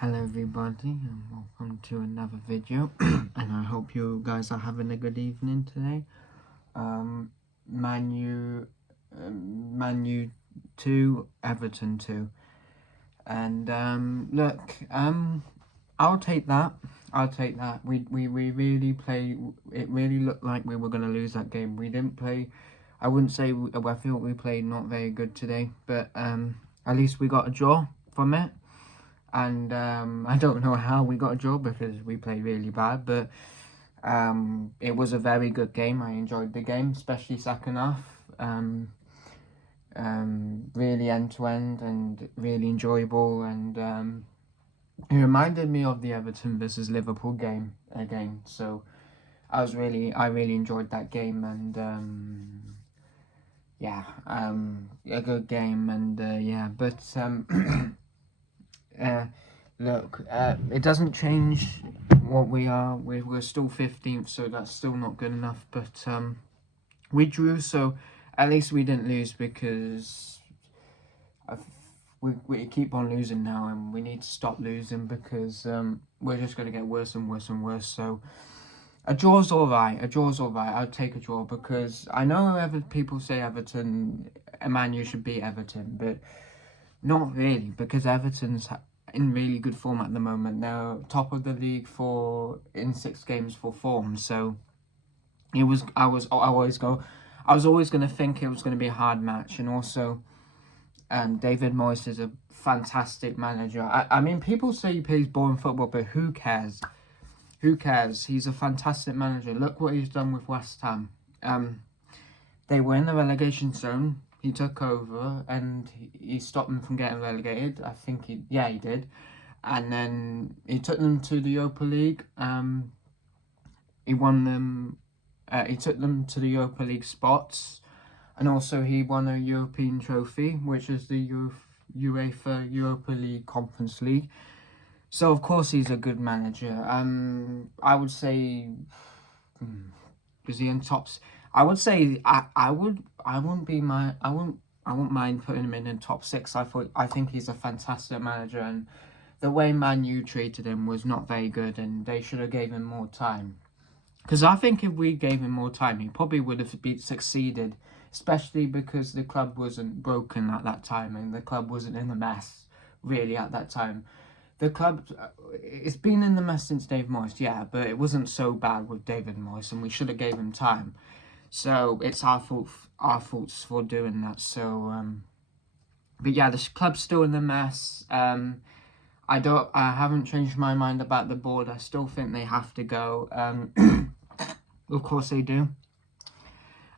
Hello everybody and welcome to another video and I hope you guys are having a good evening today. Man U 2, Everton 2, and look, I'll take that. We really played. It really looked like we were going to lose that game. We didn't play. I wouldn't say I feel we played not very good today, but at least we got a draw from it. And I don't know how we got a draw because we played really bad, but it was a very good game. I enjoyed the game, especially second half. Really end to end and really enjoyable, and it reminded me of the Everton versus Liverpool game again. So I really enjoyed that game, and a good game, and but look, it doesn't change what we are. We're still 15th, so that's still not good enough. But we drew, so at least we didn't lose, because we keep on losing now, and we need to stop losing, because we're just going to get worse and worse and worse. So a draw's all right. I'd take a draw, because I know people say Everton, Man U should beat Everton, but not really, because Everton's in really good form at the moment. They're top of the league in 6 games for form. So I was always going to think it was going to be a hard match, and also David Moyes is a fantastic manager. I mean, people say he plays boring football, but who cares? Who cares? He's a fantastic manager. Look what he's done with West Ham. They were in the relegation zone. He took over and he stopped them from getting relegated. I think he did. And then he took them to the Europa League. He won them. He took them to the Europa League spots, and also he won a European trophy, which is the UEFA Europa League Conference League. So of course he's a good manager. I would say, is he in tops? I would say I wouldn't mind putting him in the top 6. I think he's a fantastic manager, and the way Man U treated him was not very good, and they should have gave him more time. Because I think if we gave him more time, he probably would have succeeded, especially because the club wasn't broken at that time, and the club wasn't in a mess really at that time. The club, it's been in the mess since Dave Moyes, yeah, but it wasn't so bad with David Moyes, and we should have gave him time. So it's our faults for doing that. So, but yeah, this club's still in the mess. I haven't changed my mind about the board. I still think they have to go. Of course they do.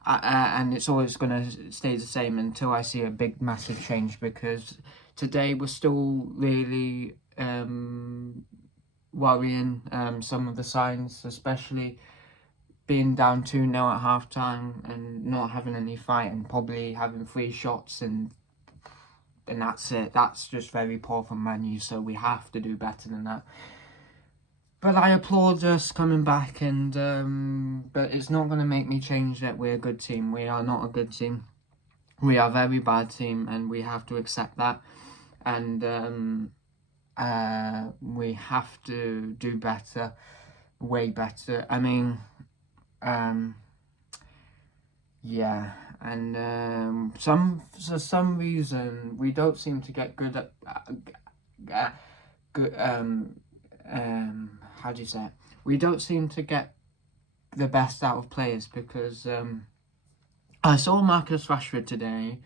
And it's always going to stay the same until I see a big, massive change, because today we're still really worrying. Some of the signs, especially being down 2-0 at half time and not having any fight, and probably having 3 shots, and that's it. That's just very poor from Man U, so we have to do better than that. But I applaud us coming back, and but it's not going to make me change that we're a good team. We are not a good team. We are a very bad team, and we have to accept that. And we have to do better, way better. I mean, yeah, and for some reason we don't seem to get good at good how do you say it? We don't seem to get the best out of players, because I saw Marcus Rashford today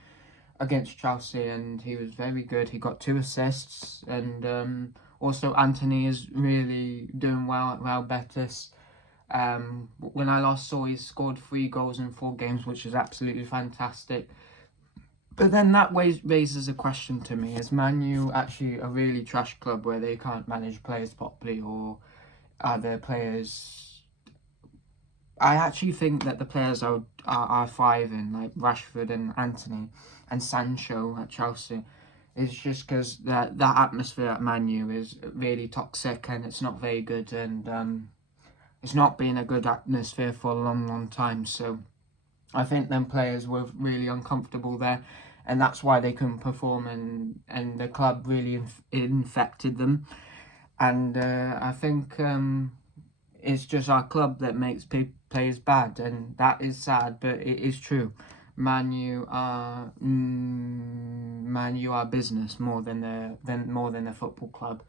against Chelsea, and he was very good. He got 2 assists, and also Anthony is really doing well at Real Betis. When I last saw, he scored 3 goals in 4 games, which is absolutely fantastic. But then that raises a question to me: is Man U actually a really trash club where they can't manage players properly, or are their players? I actually think that the players are thriving, like Rashford and Anthony and Sancho at Chelsea. It's just because that atmosphere at Man U is really toxic, and it's not very good, and it's not been a good atmosphere for a long, long time. So I think them players were really uncomfortable there, and that's why they couldn't perform, and the club really infected them. And I think it's just our club that makes players bad, and that is sad, but it is true. Man U are business more than a football club.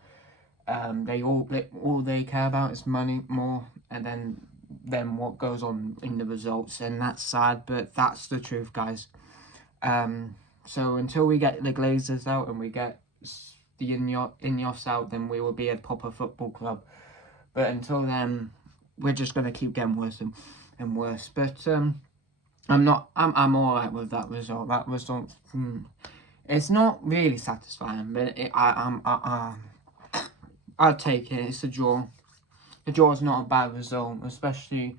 All they care about is money more, and then what goes on in the results, and that's sad, but that's the truth, guys. So until we get the Glazers out and we get the Ineos out, then we will be a proper football club. But until then, we're just gonna keep getting worse and worse. But I'm all right with that result. That result, it's not really satisfying, but I'll take it. It's a draw. A draw is not a bad result, especially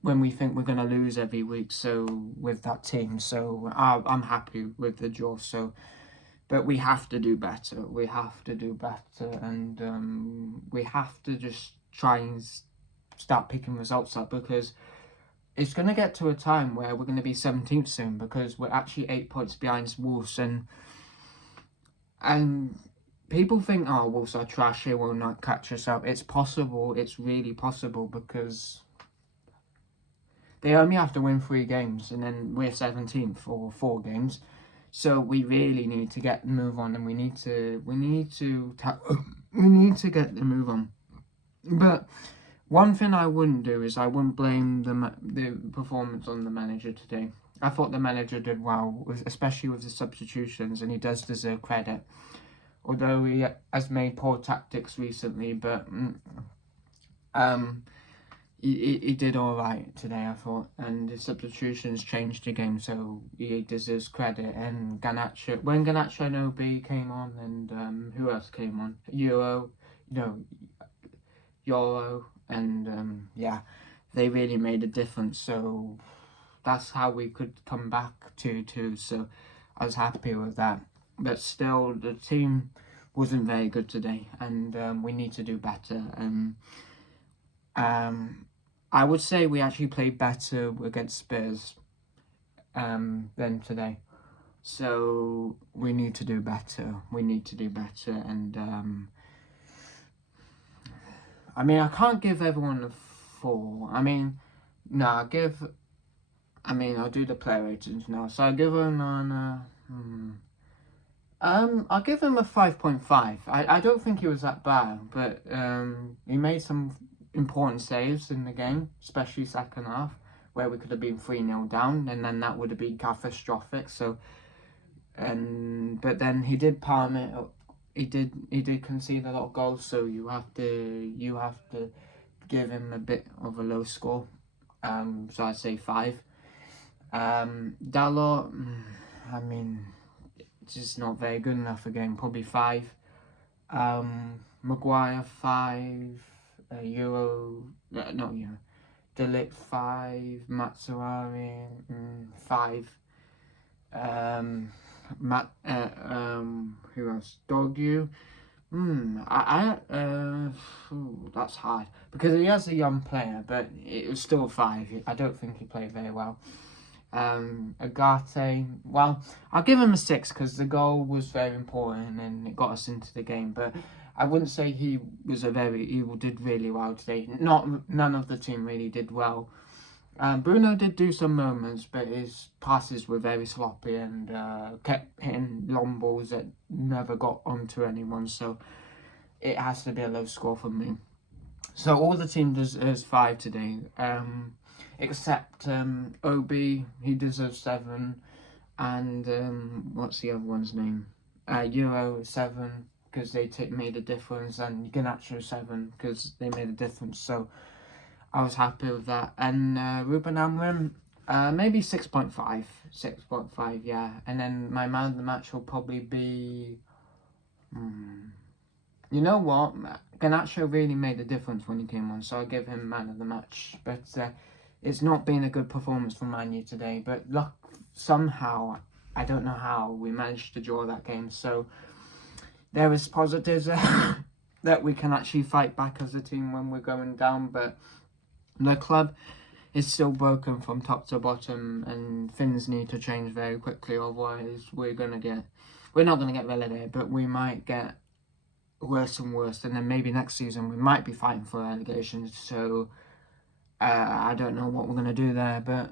when we think we're going to lose every week. So with that team, so I'm happy with the draw. So, but we have to do better. We have to do better, and we have to just try and start picking results up, because it's going to get to a time where we're going to be 17th soon, because we're actually 8 points behind Wolves, and people think, oh, Wolves are trash, they will not catch us up. It's possible, it's really possible, because they only have to win 3 games, and then we're 17th for 4 games. So we really need to get the move on, and we need to get the move on. But one thing I wouldn't do is I wouldn't blame the performance on the manager today. I thought the manager did well, especially with the substitutions, and he does deserve credit. Although he has made poor tactics recently, but he did all right today, I thought. And the substitutions changed the game, so he deserves credit. And when Garnacho and Obi came on, and who else came on? Euro, and they really made a difference. So that's how we could come back 2-2. So I was happy with that. But still, the team wasn't very good today, and we need to do better. I would say we actually played better against Spurs than today. So we need to do better. And I can't give everyone a 4. I'll do the player ratings now. So I'll give him I'll give him a 5.5. I don't think he was that bad, but he made some important saves in the game, especially second half, where we could have been 3-0 down, and then that would have been catastrophic. So, but then he did palm it up. He did concede a lot of goals, so you have to give him a bit of a low score. So I'd say 5. Dalot, it's just not very good enough again. Probably 5. Maguire 5. Delict 5. Matsurari 5. Who else? Dogyu. That's hard, because he has a young player, but it was still 5. I don't think he played very well. Agate, well, I'll give him a 6, because the goal was very important and it got us into the game, but I wouldn't say he did really well today. None of the team really did well. Bruno did do some moments, but his passes were very sloppy and kept hitting long balls that never got onto anyone, so it has to be a low score for me. So all the team deserves 5 today, except Obi, he deserves 7, and what's the other one's name? Euro 7, because they made a difference, and Garnacho 7, because they made a difference. So I was happy with that. And Ruben Amorim, maybe 6.5. 6.5, yeah. And then my man of the match will probably be... You know what? Garnacho really made a difference when he came on, so I'll give him man of the match. But it's not been a good performance from Man Utd today. But look, somehow, I don't know how, we managed to draw that game. So there is positives that we can actually fight back as a team when we're going down. But the club is still broken from top to bottom, and things need to change very quickly. Otherwise, we're not going to get relegated, but we might get worse and worse, and then maybe next season we might be fighting for relegation. So I don't know what we're gonna do there, but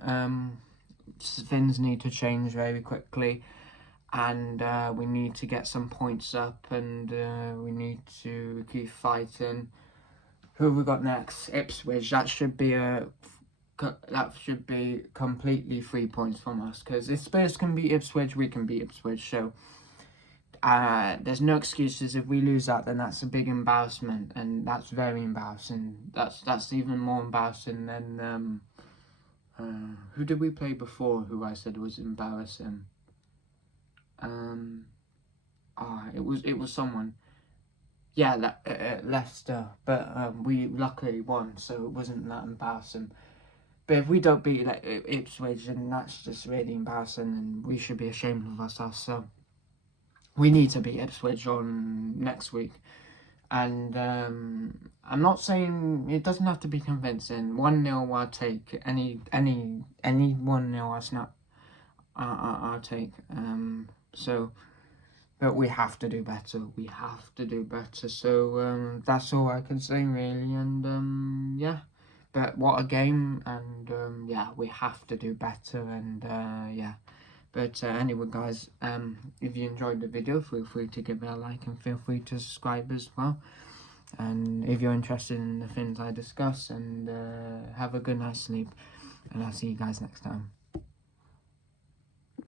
things need to change very quickly, and we need to get some points up, and we need to keep fighting. Who have we got next? Ipswich. That should be completely 3 points from us, because if Spurs can beat Ipswich, we can beat Ipswich. So there's no excuses. If we lose that, then that's a big embarrassment, and that's very embarrassing. That's even more embarrassing than who did we play before? Who I said was embarrassing. It was someone. Yeah, Leicester, but we luckily won, so it wasn't that embarrassing. But if we don't beat Ipswich, then that's just really embarrassing, and we should be ashamed of ourselves. So we need to beat Ipswich on next week. And I'm not saying it doesn't have to be convincing. 1-0 I'll take. Any 1-0 I'll take. But we have to do better. We have to do better. So that's all I can say really. And yeah. But what a game, and yeah, we have to do better, and yeah. But anyway, guys, if you enjoyed the video, feel free to give it a like, and feel free to subscribe as well. And if you're interested in the things I discuss, and have a good night's sleep, and I'll see you guys next time.